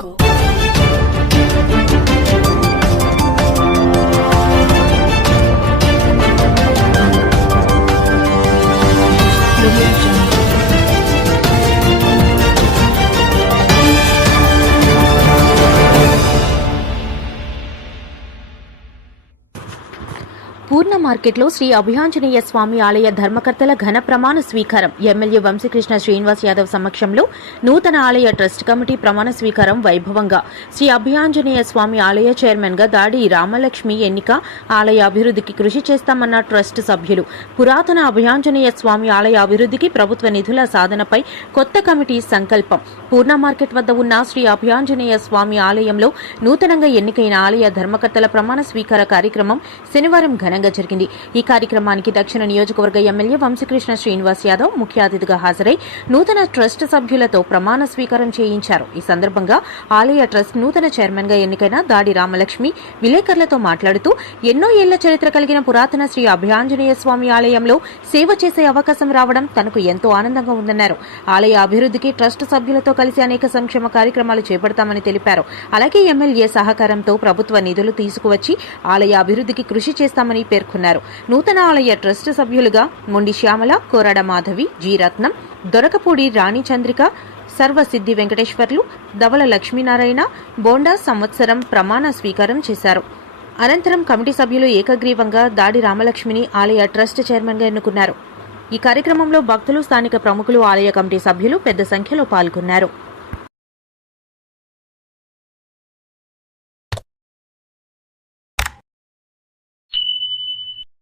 Jungle. పూర్ణ మార్కెట్లో శ్రీ అభయాంజనేయ స్వామి ఆలయ ధర్మకర్తల ఘన ప్రమాణ స్వీకారం. ఎమ్మెల్యే వంశీకృష్ణ శ్రీనివాస్ యాదవ్ సమక్షంలో నూతన ఆలయ ట్రస్ట్ కమిటీ ప్రమాణ స్వీకారం వైభవంగా. శ్రీ అభయాంజనేయ స్వామి ఆలయ చైర్మన్ గా దాడి రామలక్ష్మి ఎన్నిక. ఆలయ అభివృద్ధికి కృషి చేస్తామన్న ట్రస్ట్ సభ్యులు. పురాతన అభయాంజనేయ స్వామి ఆలయ అభివృద్ధికి ప్రభుత్వ నిధుల సాధనపై కొత్త కమిటీ సంకల్పం. పూర్ణ మార్కెట్ వద్ద ఉన్న శ్రీ అభయాంజనేయ స్వామి ఆలయంలో నూతనంగా ఎన్నికైన ఆలయ ధర్మకర్తల ప్రమాణ స్వీకార కార్యక్రమం శనివారం ఘనంగా జరిగింది. ఈ కార్యక్రమానికి దక్షిణ నియోజకవర్గ ఎమ్మెల్యే వంశీకృష్ణ శ్రీనివాస్ యాదవ్ ముఖ్య అతిథిగా హాజరై నూతన ట్రస్ట్ సభ్యులతో ప్రమాణ స్వీకారం చేయించారు. ఈ సందర్భంగా ఆలయ ట్రస్ట్ నూతన చైర్మన్ గా ఎన్నికైన దాడి రామలక్ష్మి విలేకరులతో మాట్లాడుతూ ఎన్నో ఏళ్ల చరిత్ర కలిగిన పురాతన శ్రీ అభయాంజనేయ స్వామి ఆలయంలో సేవ చేసే అవకాశం రావడం తనకు ఎంతో ఆనందంగా ఉందన్నారు. ఆలయ అభివృద్ధికి ట్రస్ట్ సభ్యులతో కలిసి అనేక సంక్షేమ కార్యక్రమాలు చేపడతామని తెలిపారు. అలాగే ఎమ్మెల్యే సహకారంతో ప్రభుత్వ నిధులు తీసుకువచ్చి ఆలయ అభివృద్ధికి కృషి చేస్తామని పేర్కొన్నారు. నూతన ఆలయ ట్రస్ట్ సభ్యులుగా మొండి శ్యామల, కోరాడ మాధవి, జి రత్నం, దొరకపూడి రాణి చంద్రిక, సర్వసిద్ధి వెంకటేశ్వర్లు, దవల లక్ష్మీనారాయణ, బోండా సంవత్సరం ప్రమాణ స్వీకారం చేశారు. అనంతరం కమిటీ సభ్యులు ఏకగ్రీవంగా దాడి రామలక్ష్మిని ఆలయ ట్రస్ట్ చైర్మన్ గా ఎన్నుకున్నారు. ఈ కార్యక్రమంలో భక్తులు, స్థానిక ప్రముఖులు, ఆలయ కమిటీ సభ్యులు పెద్ద సంఖ్యలో పాల్గొన్నారు.